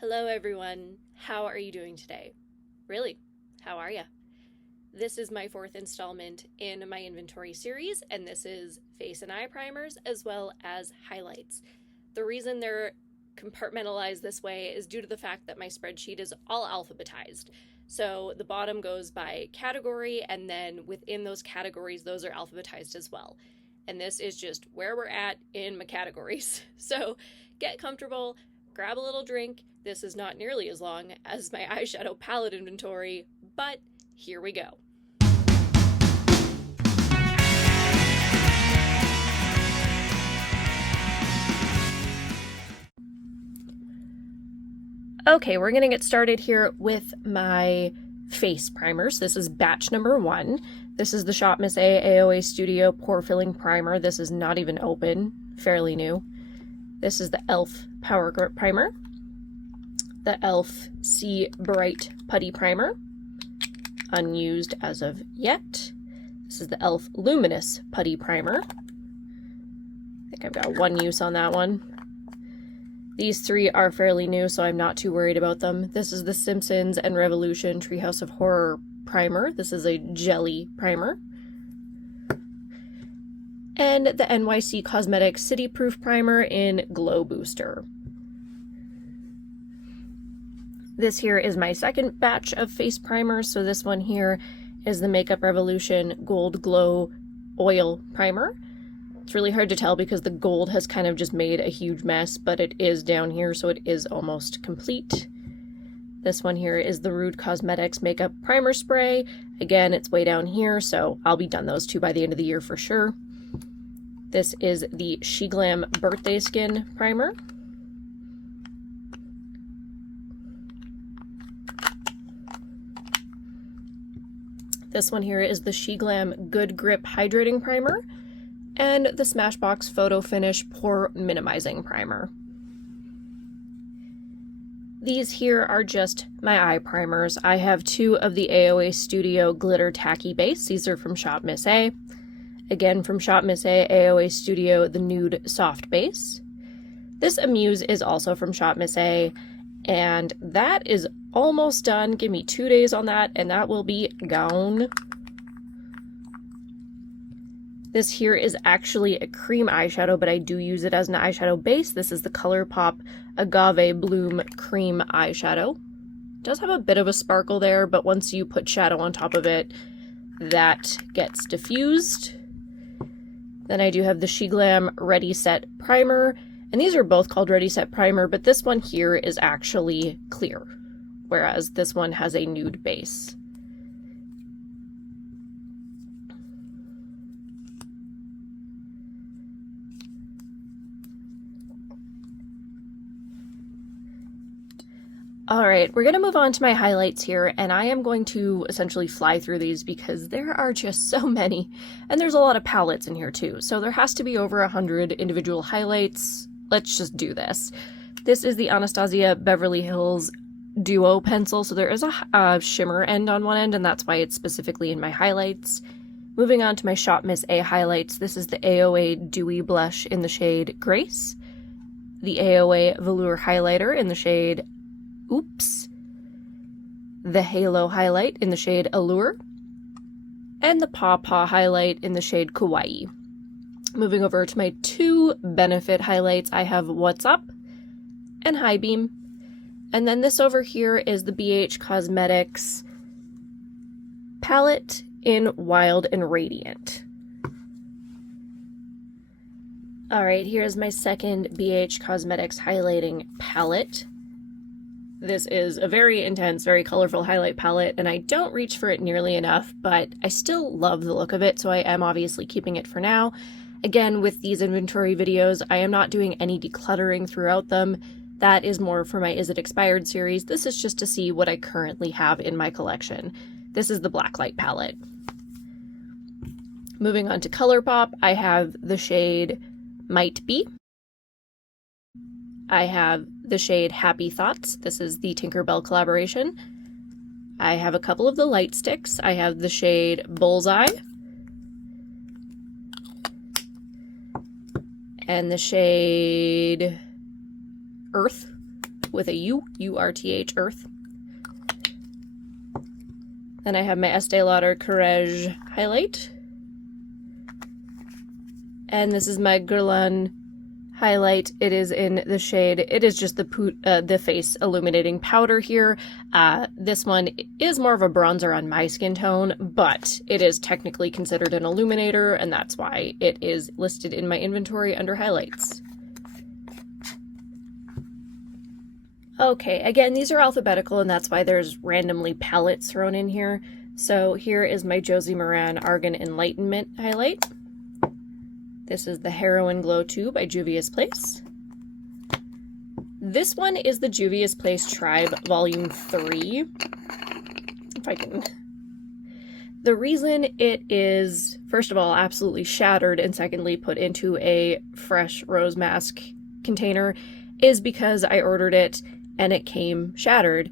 Hello, everyone. How are you doing today? Really, how are ya? This is my fourth installment in my inventory series, and this is face and eye primers as well as highlights. The reason they're compartmentalized this way is due to the fact that my spreadsheet is all alphabetized. So the bottom goes by category, and then within those categories, those are alphabetized as well. And this is just where we're at in my categories. So get comfortable, grab a little drink. This is not nearly as long as my eyeshadow palette inventory, but here we go. Okay, we're gonna get started here with my face primers. This is batch number 1. This is the Shop Miss A AOA Studio Pore Filling Primer. This is not even open, fairly new. This is the e.l.f. Power Grip Primer, the e.l.f. C Bright Putty Primer, unused as of yet. This is the e.l.f. Luminous Putty Primer. I think I've got one use on that one. These three are fairly new, so I'm not too worried about them. This is the Simpsons and Revolution Treehouse of Horror Primer. This is a jelly primer. And the NYC Cosmetics City Proof Primer in Glow Booster. This here is my second batch of face primers. So this one here is the Makeup Revolution Gold Glow Oil Primer. It's really hard to tell because the gold has kind of just made a huge mess, but it is down here, so it is almost complete. This one here is the Rude Cosmetics Makeup Primer Spray. Again, it's way down here, so I'll be done those two by the end of the year for sure. This is the SheGlam Birthday Skin Primer. This one here is the SheGlam Good Grip Hydrating Primer. And the Smashbox Photo Finish Pore Minimizing Primer. These here are just my eye primers. I have two of the AOA Studio Glitter Tacky Base. These are from Shop Miss A. Again, from Shop Miss A, AOA Studio, the Nude Soft Base. This Amuse is also from Shop Miss A, and that is almost done. Give me 2 days on that, and that will be gone. This here is actually a cream eyeshadow, but I do use it as an eyeshadow base. This is the ColourPop Agave Bloom Cream Eyeshadow. It does have a bit of a sparkle there, but once you put shadow on top of it, that gets diffused. Then I do have the SheGlam Ready Set Primer, and these are both called Ready Set Primer, but this one here is actually clear, whereas this one has a nude base. Alright, we're going to move on to my highlights here, and I am going to essentially fly through these because there are just so many, and there's a lot of palettes in here too, so there has to be over 100 individual highlights. Let's just do this. This is the Anastasia Beverly Hills Duo Pencil, so there is a shimmer end on one end, and that's why it's specifically in my highlights. Moving on to my Shop Miss A highlights, this is the AOA Dewy Blush in the shade Grace, the AOA Velour Highlighter in the shade Oops, the Halo highlight in the shade Allure, and the Paw Paw highlight in the shade Kawaii. Moving over to my two Benefit highlights, I have What's Up and High Beam, and then this over here is the BH Cosmetics palette in Wild and Radiant. Alright, here's my second BH Cosmetics highlighting palette. This is a very intense, very colorful highlight palette, and I don't reach for it nearly enough, but I still love the look of it, so I am obviously keeping it for now. Again, with these inventory videos, I am not doing any decluttering throughout them. That is more for my Is It Expired series. This is just to see what I currently have in my collection. This is the Blacklight palette. Moving on to ColourPop, I have the shade Might Be. I have the shade Happy Thoughts. This is the Tinkerbell collaboration. I have a couple of the light sticks. I have the shade Bullseye. And the shade Earth. with a U, U-R-T-H, Earth. Then I have my Estee Lauder Courage highlight. And this is my Guerlain highlight. It is in the shade, it is just the face illuminating powder here. This one is more of a bronzer on my skin tone, but it is technically considered an illuminator, and that's why it is listed in my inventory under highlights. Okay, again, these are alphabetical, and that's why there's randomly palettes thrown in here. So here is my Josie Maran Argan Enlightenment highlight. This is the Heroin Glow 2 by Juvia's Place. This one is the Juvia's Place Tribe Volume 3. If I can... The reason it is, first of all, absolutely shattered, and secondly put into a fresh rose mask container is because I ordered it and it came shattered.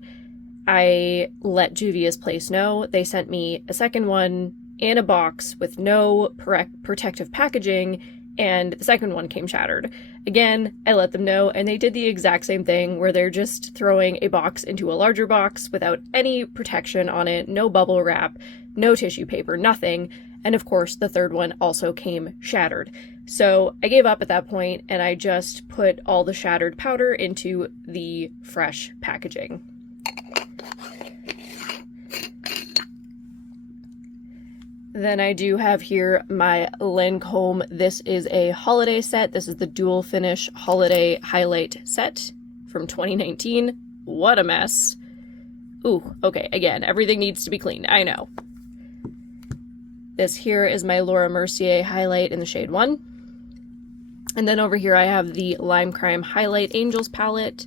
I let Juvia's Place know. They sent me a second one in a box with no protective packaging, and the second one came shattered. Again, I let them know, and they did the exact same thing where they're just throwing a box into a larger box without any protection on it, no bubble wrap, no tissue paper, nothing. And of course, the third one also came shattered. So I gave up at that point, and I just put all the shattered powder into the fresh packaging. Then I do have here my Lancome. This is a holiday set. This is the Dual Finish Holiday Highlight Set from 2019. What a mess. Ooh, okay, again, everything needs to be cleaned, I know. This here is my Laura Mercier highlight in the shade 1. And then over here I have the Lime Crime Highlight Angels palette.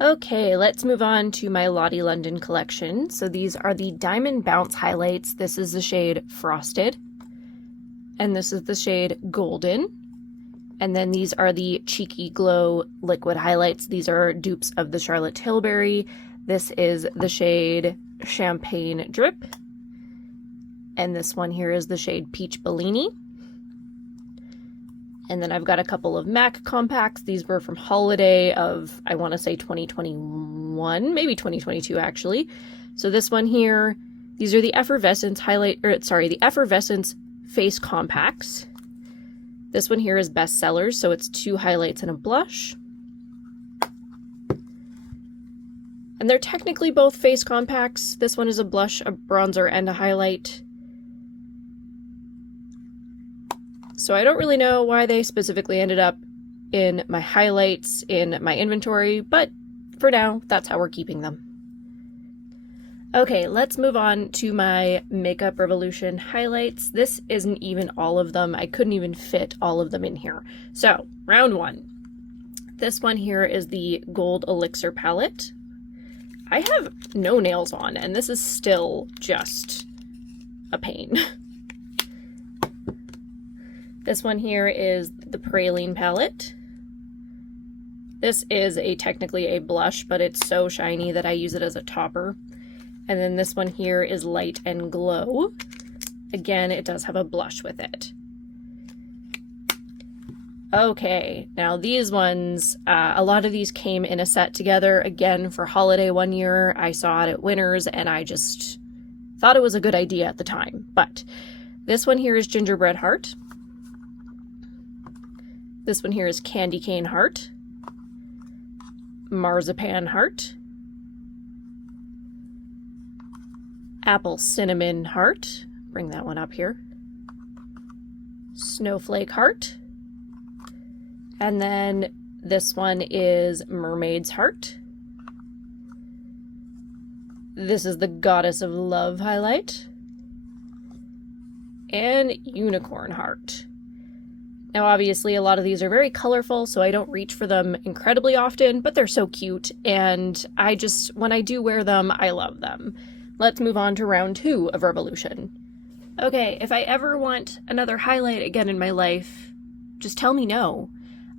Okay, let's move on to my Lottie London collection. So these are the Diamond Bounce highlights. This is the shade Frosted. And this is the shade Golden. And then these are the Cheeky Glow liquid highlights. These are dupes of the Charlotte Tilbury. This is the shade Champagne Drip. And this one here is the shade Peach Bellini. And then I've got a couple of MAC compacts. These were from holiday of, I want to say 2021, maybe 2022 actually. So this one here, these are the Effervescence the Effervescence face compacts. This one here is Best Sellers, so it's 2 highlights and a blush. And they're technically both face compacts. This one is a blush, a bronzer, and a highlight. So I don't really know why they specifically ended up in my highlights in my inventory, but for now, that's how we're keeping them. Okay, let's move on to my Makeup Revolution highlights. This isn't even all of them. I couldn't even fit all of them in here. So, round 1. This one here is the Gold Elixir palette. I have no nails on, and this is still just a pain. This one here is the Praline palette. This is technically a blush, but it's so shiny that I use it as a topper. And then this one here is Light and Glow. Again, it does have a blush with it. Okay, now these ones, a lot of these came in a set together. Again, for holiday one year, I saw it at Winners, and I just thought it was a good idea at the time. But this one here is Gingerbread Heart. This one here is Candy Cane Heart, Marzipan Heart, Apple Cinnamon Heart, bring that one up here, Snowflake Heart, and then this one is Mermaid's Heart. This is the Goddess of Love highlight, and Unicorn Heart. Now, obviously, a lot of these are very colorful, so I don't reach for them incredibly often, but they're so cute, and when I do wear them, I love them. Let's move on to round 2 of Revolution. Okay, if I ever want another highlight again in my life, just tell me no.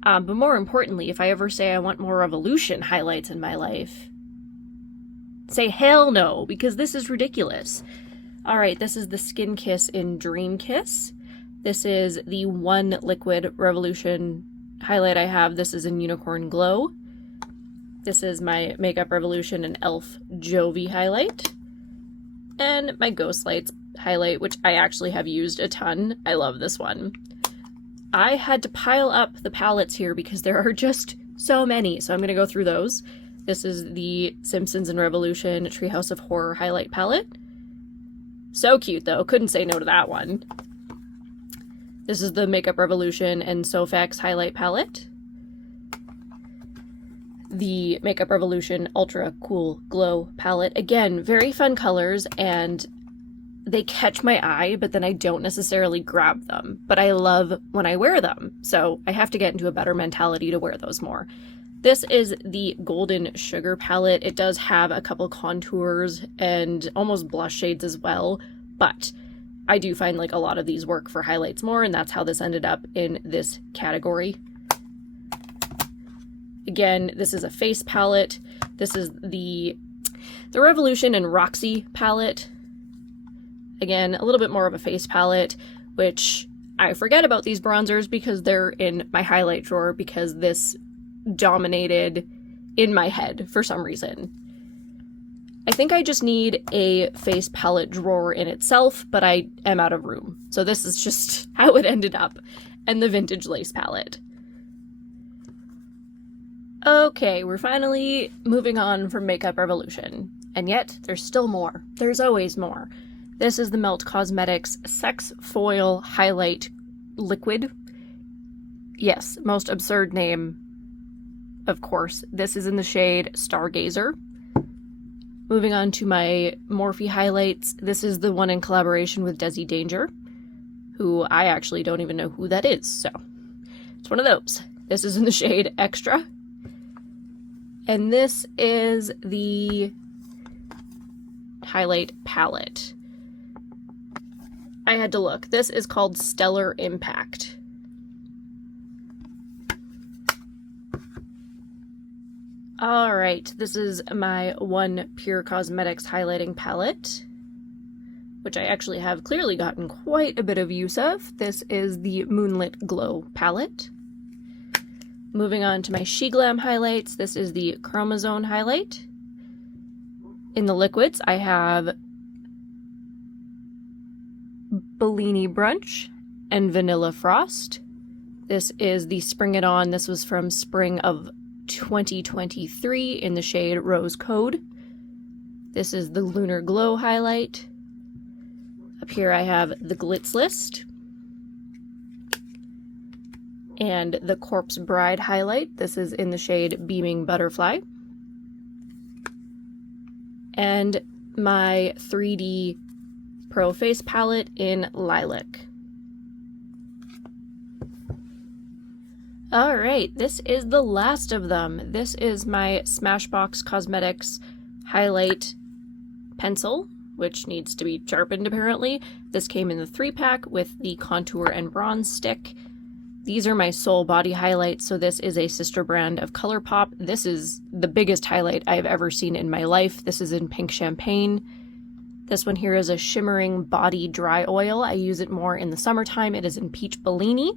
But more importantly, if I ever say I want more Revolution highlights in my life, say hell no, because this is ridiculous. Alright, this is the Skin Kiss in Dream Kiss. This is the one liquid Revolution highlight I have. This is in Unicorn Glow. This is my Makeup Revolution and e.l.f. Jovi highlight. And my Ghost Lights highlight, which I actually have used a ton. I love this one. I had to pile up the palettes here because there are just so many, so I'm going to go through those. This is the Simpsons and Revolution Treehouse of Horror highlight palette. So cute, though. Couldn't say no to that one. This is the Makeup Revolution and Sofx highlight palette. The Makeup Revolution Ultra Cool Glow palette. Again, very fun colors, and they catch my eye, but then I don't necessarily grab them. But I love when I wear them, so I have to get into a better mentality to wear those more. This is the Golden Sugar palette. It does have a couple contours and almost blush shades as well, but I do find like a lot of these work for highlights more, and that's how this ended up in this category. Again, this is a face palette. This is the Revolution and Roxy palette. Again, a little bit more of a face palette, which I forget about these bronzers because they're in my highlight drawer because this dominated in my head for some reason. I think I just need a face palette drawer in itself, but I am out of room. So this is just how it ended up. And the Vintage Lace palette. Okay, we're finally moving on from Makeup Revolution. And yet, there's still more. There's always more. This is the Melt Cosmetics Sex Foil Highlight Liquid. Yes, most absurd name, of course. This is in the shade Stargazer. Moving on to my Morphe highlights. This is the one in collaboration with Desi Danger, who I actually don't even know who that is, so it's one of those. This is in the shade Extra. And this is the highlight palette. I had to look. This is called Stellar Impact. Alright, this is my One Pure Cosmetics highlighting palette, which I actually have clearly gotten quite a bit of use of. This is the Moonlit Glow palette. Moving on to my SheGlam highlights, this is the Chromazone highlight. In the liquids, I have Bellini Brunch and Vanilla Frost. This is the Spring It On. This was from spring of 2023 in the shade Rose Code. This is the Lunar Glow highlight. Up here I have the Glitz List and the Corpse Bride highlight. This is in the shade Beaming Butterfly. And my 3D Pro Face palette in Lilac. Alright, this is the last of them. This is my Smashbox Cosmetics highlight pencil, which needs to be sharpened apparently. This came in the 3-pack with the contour and bronze stick. These are my Soul Body highlights, so this is a sister brand of ColourPop. This is the biggest highlight I've ever seen in my life. This is in Pink Champagne. This one here is a shimmering body dry oil. I use it more in the summertime. It is in Peach Bellini.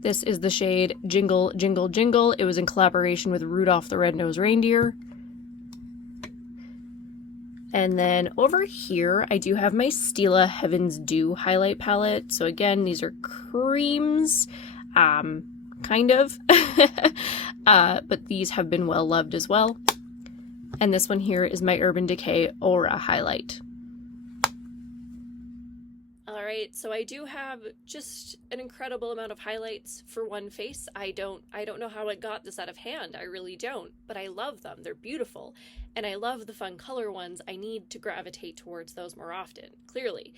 This is the shade Jingle Jingle Jingle. It was in collaboration with Rudolph the Red-Nosed Reindeer. And then over here, I do have my Stila Heaven's Dew highlight palette. So again, these are creams, kind of. But these have been well loved as well. And this one here is my Urban Decay Aura highlight. Alright, so I do have just an incredible amount of highlights for one face. I don't know how I got this out of hand. I really don't, but I love them. They're beautiful. And I love the fun color ones. I need to gravitate towards those more often, clearly.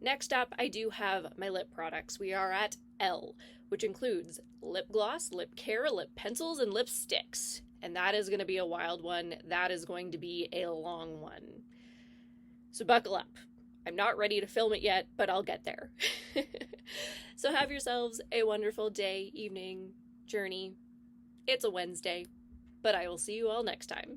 Next up, I do have my lip products. We are at L, which includes lip gloss, lip care, lip pencils, and lipsticks. And that is going to be a wild one. That is going to be a long one. So buckle up. I'm not ready to film it yet, but I'll get there. So have yourselves a wonderful day, evening, journey. It's a Wednesday, but I will see you all next time.